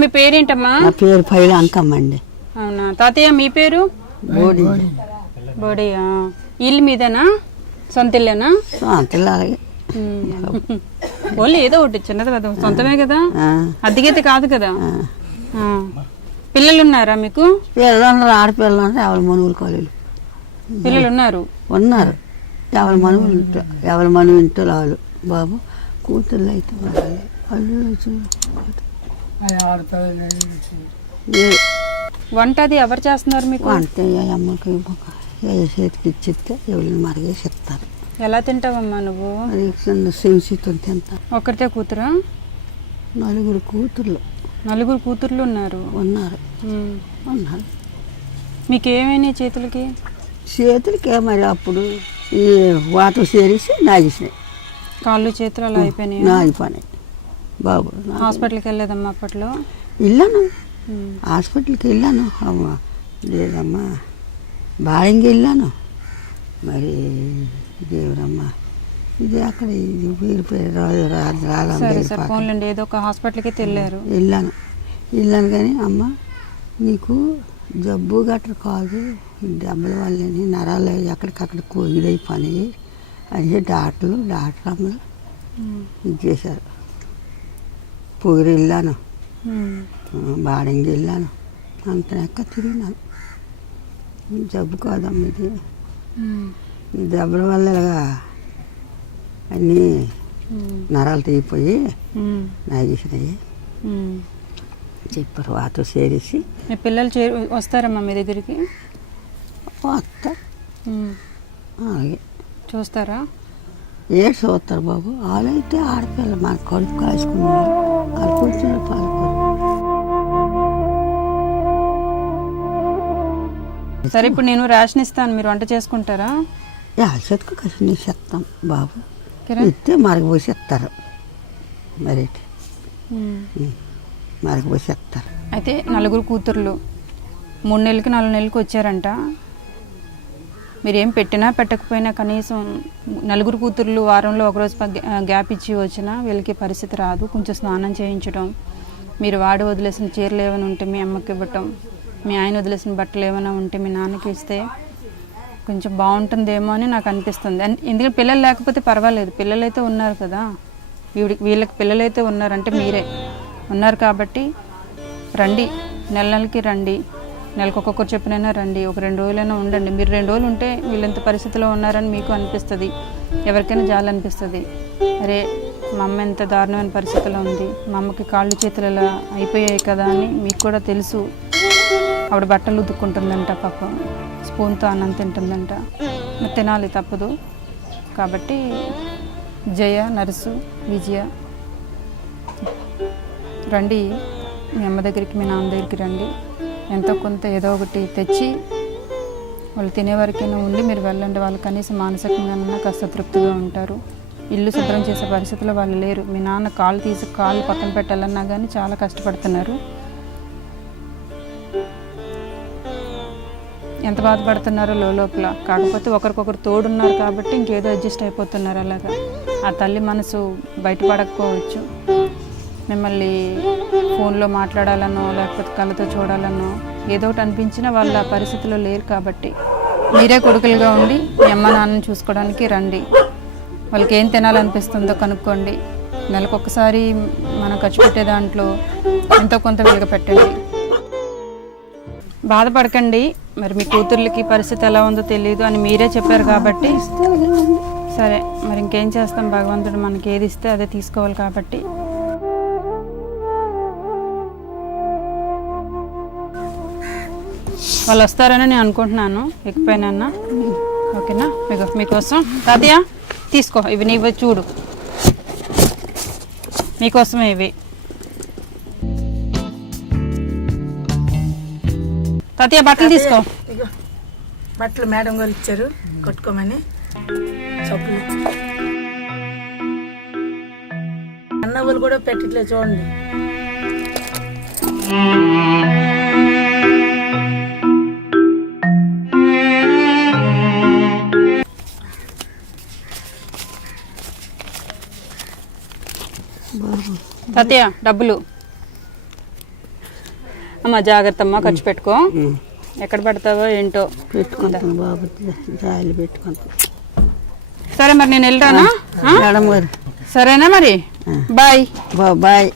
మీ పేరేంటమ్మా? నా పేరు పైల అంకమ్మ అండి. అవునా తాతయ్య మీ పేరు? బోడి. బోడియా. ఇల్లు మీదేనా? సొంత ఇల్లేనా? సొంత ఇల్లు అలాగే. ఓన్లీ ఏదో ఒకటి చిన్నది కదా, సొంతమే కదా, అద్దెకైతే కాదు కదా. పిల్లలు ఉన్నారా మీకు? పిల్లలు ఉన్నారు, ఆడపిల్లలు ఉన్నారు, ఎవరి మనువులు కాలేలు పిల్లలు ఉన్నారు. ఎవరి మనువు ఇంట్లో వాళ్ళు బాబు కూతుర్లు అయితే వంట అది ఎవరు చేస్తున్నారు మీకు? అంటే అమ్మకి చేతికి ఇచ్చిస్తే ఎవరిని మరిగేసి ఇస్తారు. ఎలా తింటావమ్మా నువ్వు? అది చిన్న సెన్సితో తింటా. ఒక్కరితే కూతురా? నలుగురు కూతుర్లు. నలుగురు కూతుర్లు ఉన్నారు. ఉన్నారు. మీకేమైనా చేతులకి? మరి అప్పుడు ఈ వాటర్ చేరేసి నాగేసినాయి. కాళ్ళు చేతులు అలా అయిపోయినాయి. నాగిపోయినాయి బాబు. హాస్పిటల్కి వెళ్ళలేదమ్మా అప్పట్లో? వెళ్ళాను, హాస్పిటల్కి వెళ్ళాను. అమ్మా లేదమ్మా బాగా వెళ్ళాను. మరి దేవురమ్మ ఇది అక్కడ ఇది పేరు పోన్లేండి, ఏదో ఒక హాస్పిటల్కి వెళ్ళాను కానీ అమ్మ నీకు జబ్బు గట్ర కాదు, దెబ్బల వల్లని నరాలు ఎక్కడికక్కడ ఇదైపోయినాయి అని డాక్టర్ అమ్మలు ఇది చేశారు. పూరి వెళ్ళాను, బాడంగి వెళ్ళాను, అంత ఎక్క తిరిగినాను. జబ్బు కాదమ్మ ఇది, ఈ దెబ్బల వల్ల ఇలాగా అన్నీ నరాలు తెగిపోయి నాగేసినాయి చెప్పారు. వాతో చేరేసి. మీ పిల్లలు వస్తారమ్మా మీ దగ్గరికి? వస్తా అలాగే చూస్తారా? చూస్తారు బాబు. వాళ్ళైతే ఆడపిల్ల మన కడుపు కాసుకున్నారు, వాళ్ళు కూర్చొని పాల్గొన్నారు. సరే ఇప్పుడు నేను రేషన్ ఇస్తాను, మీరు వంట చేసుకుంటారా? చేతుకు కసి చెప్తాం బాబు, ఇస్తే మరగపోసి ఇస్తారు. మరి మరగపోసి ఇస్తారు. అయితే నలుగురు కూతుర్లు 3 నెలలకి 4 నెలలకి వచ్చారంట. మీరేం పెట్టినా పెట్టకపోయినా కనీసం నలుగురు కూతుర్లు వారంలో ఒకరోజు గ్యాప్ ఇచ్చి వచ్చినా వీళ్ళకి పరిస్థితి రాదు. కొంచెం స్నానం చేయించడం, మీరు వాడి వదిలేసిన చీరలు ఏమైనా ఉంటే మీ అమ్మకి ఇవ్వటం, మీ ఆయన వదిలేసిన బట్టలు ఏమైనా ఉంటే మీ నాన్నకి ఇస్తే కొంచెం బాగుంటుందేమో అని నాకు అనిపిస్తుంది. ఎందుకంటే పిల్లలు లేకపోతే పర్వాలేదు, పిల్లలైతే ఉన్నారు కదా, వీళ్ళకి పిల్లలైతే ఉన్నారంటే మీరే ఉన్నారు కాబట్టి రండి, నెలకి రండి, నెలకు ఒక్కొక్కరు చెప్పినైనా రండి, ఒక 2 రోజులైనా ఉండండి. మీరు 2 రోజులు ఉంటే వీళ్ళెంత పరిస్థితిలో ఉన్నారని మీకు అనిపిస్తుంది, ఎవరికైనా జాలి అనిపిస్తుంది. అరే మా అమ్మ ఎంత దారుణమైన పరిస్థితిలో ఉంది, మా అమ్మకి కాళ్ళు చేతులు ఇలా అయిపోయాయి కదా అని మీకు కూడా తెలుసు. ఆవిడ బట్టలు ఉతుక్కుంటుందంట, పాపం స్పూన్తో అన్నం తింటుందంట, మరి తినాలి తప్పదు. కాబట్టి జయ, నర్సు, విజయ రండి, మీ అమ్మ దగ్గరికి మీ నాన్న దగ్గరికి రండి. ఎంతో కొంత ఏదో ఒకటి తెచ్చి వాళ్ళు తినేవరకైనా ఉండి మీరు వెళ్ళండి. వాళ్ళు కనీసం మానసికంగా కాస్త తృప్తిగా ఉంటారు. ఇల్లు శుభ్రం చేసే పరిస్థితిలో వాళ్ళు లేరు. మీ నాన్న కాళ్ళు పక్కన పెట్టాలన్నా కానీ చాలా కష్టపడుతున్నారు. ఎంత బాధపడుతున్నారో లోపల. కాకపోతే ఒకరికొకరు తోడున్నారు కాబట్టి ఇంకేదో అడ్జస్ట్ అయిపోతున్నారు. అలాగా ఆ తల్లి మనసు బయటపడకపోవచ్చు. మిమ్మల్ని ఫోన్లో మాట్లాడాలనో లేకపోతే కళ్ళతో చూడాలనో ఏదో ఒకటి అనిపించినా వాళ్ళ పరిస్థితిలో లేరు కాబట్టి మీరే కొడుకులుగా ఉండి మీ అమ్మ నాన్నని చూసుకోవడానికి రండి. వాళ్ళకి ఏం తినాలనిపిస్తుందో కనుక్కోండి. నెలకొకసారి మనం ఖర్చు పెట్టే దాంట్లో ఎంతో కొంత వీలుగా పెట్టండి. బాధపడకండి. మరి మీ కూతుర్లకి పరిస్థితి ఎలా ఉందో తెలియదు అని మీరే చెప్పారు కాబట్టి సరే, మరి ఇంకేం చేస్తాం, భగవంతుడు మనకి ఏది ఇస్తే అదే తీసుకోవాలి కాబట్టి. వాళ్ళు వస్తారని నేను అనుకుంటున్నాను, ఎక్కిపోయినా. ఓకేనా? మీకోసం తాతయ్య తీసుకో, ఇవి నీవు చూడు, మీకోసమే ఇవి. తాతయ్య బట్టలు తీసుకో. బట్టలు మేడం గారు ఇచ్చారు కట్టుకోమని. చెప్పులు అన్నవాళ్ళు కూడా పెట్టట్లేదు చూడండి. తాతయ్య డబ్బులు అమ్మ జాగ్రత్త అమ్మ, ఖర్చు పెట్టుకో. ఎక్కడ పెడతావో ఏంటో. పెట్టుకుంటాను బాబు, జాయిలు పెట్టుకుంటాను. సరే మరి నేను వెళ్తానా మేడం గారు సరేనా మరి బాయ్ బాయ్.